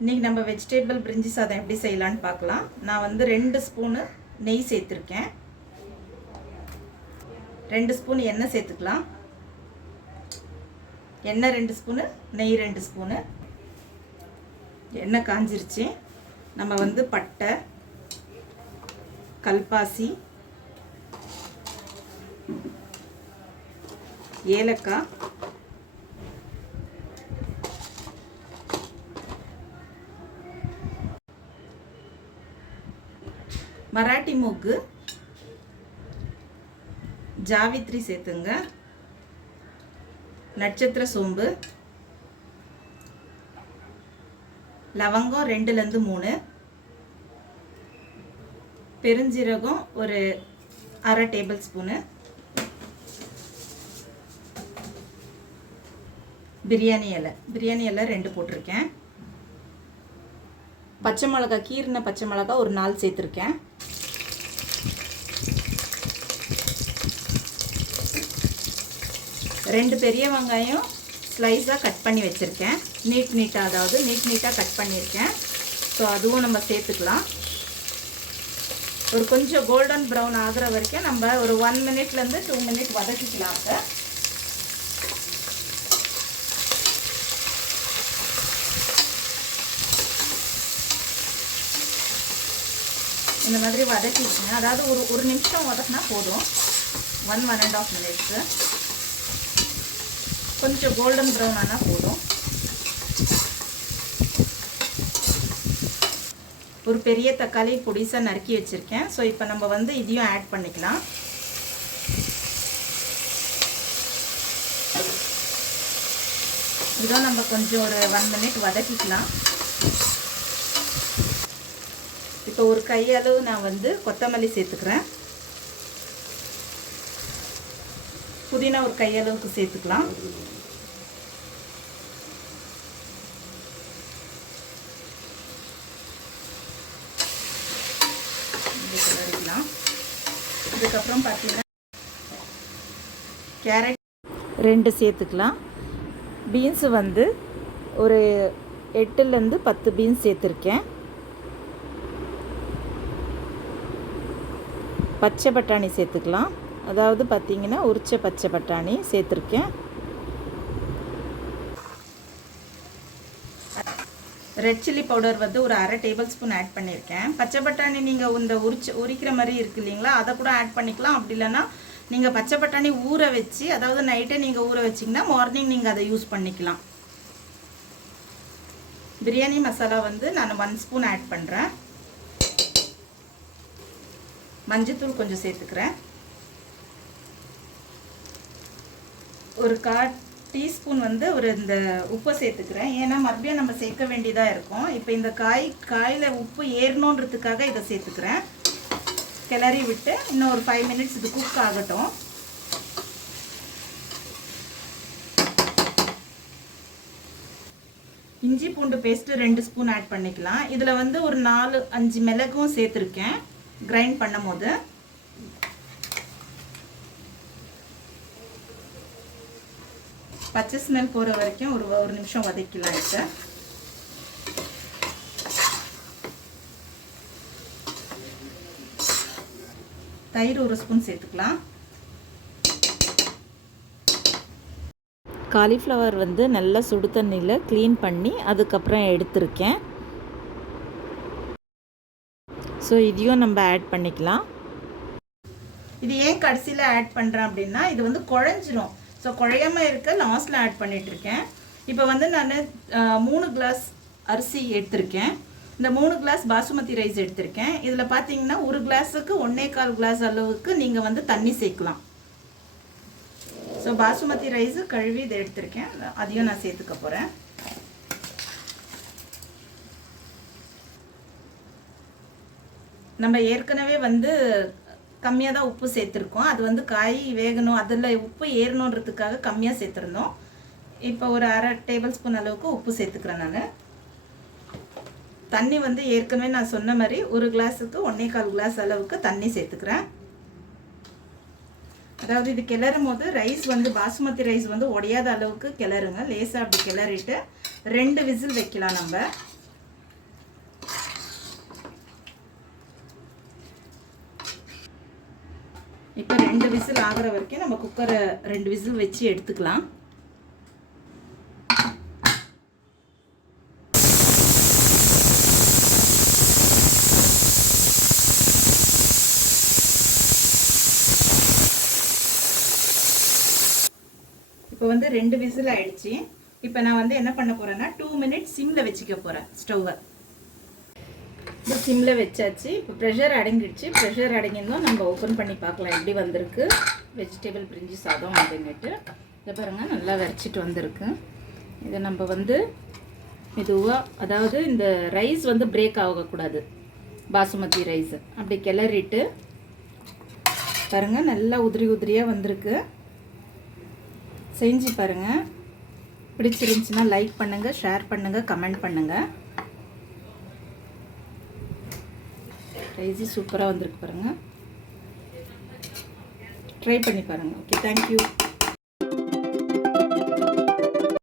இன்றைக்கி நம்ம வெஜிடேபிள் பிரிஞ்சி சாதம் எப்படி செய்யலான்னு பார்க்கலாம். நான் வந்து 2 ஸ்பூனு நெய் சேர்த்துருக்கேன். 2 ஸ்பூன் எண்ணெய் சேர்த்துக்கலாம். எண்ணெய் 2 ஸ்பூனு, நெய் 2 ஸ்பூனு. எண்ணெய் காஞ்சிருச்சு. நம்ம வந்து பட்டை, கல்பாசி, ஏலக்காய், மராட்டி மூக்கு, ஜாவித்ரி சேர்த்துங்க, நட்சத்திர சோம்பு, லவங்கம் 2லேருந்து 3, பெருஞ்சீரகம் ஒரு அரை டேபிள் ஸ்பூனு, பிரியாணி இலை 2 போட்டிருக்கேன். பச்சை மிளகா, கீரின பச்சை மிளகா ஒரு 4 சேர்த்துருக்கேன். ரெண்டு பெரிய வெங்காயம் ஸ்லைஸாக கட் பண்ணி வச்சுருக்கேன். நீட்டாக கட் பண்ணியிருக்கேன். ஸோ அதுவும் நம்ம சேர்த்துக்கலாம். ஒரு கொஞ்சம் கோல்டன் ப்ரௌன் ஆகிற வரைக்கும் நம்ம ஒரு 1 மினிட்லேருந்து 2 மினிட் வதக்கிக்கலாம். இந்த மாதிரி வதக்கிடுங்க. அதாவது ஒரு நிமிஷம் வதக்கினா போதும். 1-1.5 மினிட்ஸு. கொஞ்சம் கோல்டன் ப்ரௌன் ஆனால் போதும். ஒரு பெரிய தக்காளி பொடிசாக நறுக்கி வச்சுருக்கேன். ஸோ இப்போ நம்ம வந்து இதையும் ஆட் பண்ணிக்கலாம். இதோ நம்ம கொஞ்சம் ஒரு 1 மினிட் வதக்கிக்கலாம். இப்போ ஒரு கையளவு நான் வந்து கொத்தமல்லி சேர்த்துக்கிறேன். புதினா ஒரு கையளவுக்கு சேர்த்துக்கலாம். இதுக்கப்புறம் பார்த்தீங்கன்னா கேரட் 2 சேர்த்துக்கலாம். பீன்ஸு வந்து ஒரு 8லேருந்து 10 பீன்ஸ் சேர்த்துருக்கேன். பச்சை பட்டாணி சேர்த்துக்கலாம். அதாவது பார்த்திங்கன்னா உரிச்ச பச்சை பட்டாணி சேர்த்துருக்கேன். ரெட் சில்லி பவுடர் வந்து ஒரு அரை டேபிள் ஸ்பூன் ஆட் பண்ணியிருக்கேன். பச்சை பட்டாணி நீங்கள் இந்த உரிக்கிற மாதிரி இருக்குது இல்லைங்களா, அதை கூட ஆட் பண்ணிக்கலாம். அப்படி இல்லைன்னா நீங்கள் பச்சை பட்டாணி ஊற வச்சு, அதாவது நைட்டே நீங்கள் ஊற வச்சிங்கன்னா மார்னிங் நீங்கள் அதை யூஸ் பண்ணிக்கலாம். பிரியாணி மசாலா வந்து நான் 1 ஸ்பூன் ஆட் பண்ணுறேன். மஞ்சத்தூள் கொஞ்சம் சேர்த்துக்கிறேன். ஒரு 1/4 டீஸ்பூன் வந்து இந்த உப்பை சேர்த்துக்கிறேன். ஏன்னா மறுபடியும் நம்ம சேர்க்க வேண்டியதாக இருக்கும். இப்போ இந்த காயில் உப்பு ஏறணுன்றதுக்காக இதை சேர்த்துக்கிறேன். கிளறி விட்டு இன்னும் ஒரு 5 மினிட்ஸ் இது குக் ஆகட்டும். இஞ்சி பூண்டு பேஸ்ட்டு 2 ஸ்பூன் ஆட் பண்ணிக்கலாம். இதில் வந்து ஒரு 4-5 மிளகும் சேர்த்துருக்கேன் கிரைண்ட் பண்ணும் போது. பச்சை ஸ்மெல் போகிற வரைக்கும் ஒரு நிமிஷம் வதக்கலாம். இப்போ தயிர் 1 ஸ்பூன் சேர்த்துக்கலாம். காலிஃப்ளவர் வந்து நல்லா சுடு தண்ணியில் க்ளீன் பண்ணி அதுக்கப்புறம் எடுத்திருக்கேன். ஸோ இதையும் நம்ம ஆட் பண்ணிக்கலாம். இது ஏன் கடைசியில் ஆட் பண்ணுறேன் அப்படின்னா, இது வந்து குழஞ்சிரும். ஸோ குழையாமல் இருக்க லாஸ்ட்டில் ஆட் பண்ணிகிட்ருக்கேன். இப்போ வந்து நான் 3 கிளாஸ் அரிசி எடுத்திருக்கேன். இந்த 3 கிளாஸ் பாசுமதி ரைஸ் எடுத்திருக்கேன். இதில் பார்த்தீங்கன்னா ஒரு கிளாஸுக்கு 1.25 கிளாஸ் அளவுக்கு நீங்கள் வந்து தண்ணி சேர்க்கலாம். ஸோ பாசுமதி ரைஸு கழுவி இதை எடுத்திருக்கேன். அதையும் நான் சேர்த்துக்க போகிறேன். நம்ம ஏற்கனவே வந்து கம்மியாக தான் உப்பு சேர்த்துருக்கோம். அது வந்து காய் வேகணும், அதில் உப்பு ஏறணுன்றதுக்காக கம்மியாக சேர்த்துருந்தோம். இப்போ ஒரு அரை டேபிள் ஸ்பூன் அளவுக்கு உப்பு சேர்த்துக்கிறேன். நான் தண்ணி வந்து ஏற்கனவே நான் சொன்ன மாதிரி ஒரு கிளாஸுக்கு 1.25 கிளாஸ் அளவுக்கு தண்ணி சேர்த்துக்கிறேன். அதாவது இது கிளறும் போது ரைஸ் வந்து பாசுமதி ரைஸ் வந்து உடையாத அளவுக்கு கிளறுங்க. லேசாக அப்படி கிளறிட்டு 2 விசில் வைக்கலாம். நம்ம இப்போ 2 விசில் ஆகிற வரைக்கும் நம்ம குக்கரை 2 விசில் வச்சு எடுத்துக்கலாம். இப்போ வந்து 2 விசில் ஆயிடுச்சு. இப்போ நான் வந்து என்ன பண்ண போகிறேன்னா 2 மினிட்ஸ் சிம்மில் வச்சுக்க போகிறேன் ஸ்டவ்வை. இப்போ சிம்மில் வச்சாச்சு. இப்போ ப்ரெஷர் அடங்கிடுச்சு. ப்ரெஷர் அடங்கியிருந்தோம் நம்ம ஓப்பன் பண்ணி பார்க்கலாம் எப்படி வந்திருக்கு வெஜிடபிள் பிரிஞ்சி சாதம் அப்படின்னுட்டு. இதை பாருங்கள் நல்லா வரைச்சிட்டு வந்திருக்கு. இதை நம்ம வந்து மெதுவாக, அதாவது இந்த ரைஸ் வந்து பிரேக் ஆகக்கூடாது, பாசுமதி ரைஸ் அப்படி கிளறிட்டு பாருங்கள் நல்லா உதிரி உதிரியாக வந்திருக்கு. செஞ்சு பாருங்கள். பிடிச்சிருந்துச்சுன்னா லைக் பண்ணுங்கள், ஷேர் பண்ணுங்கள், கமெண்ட் பண்ணுங்கள். ரைஸு சூப்பராக வந்திருக்கு பாருங்கள். ட்ரை பண்ணி பாருங்கள். Okay, thank you.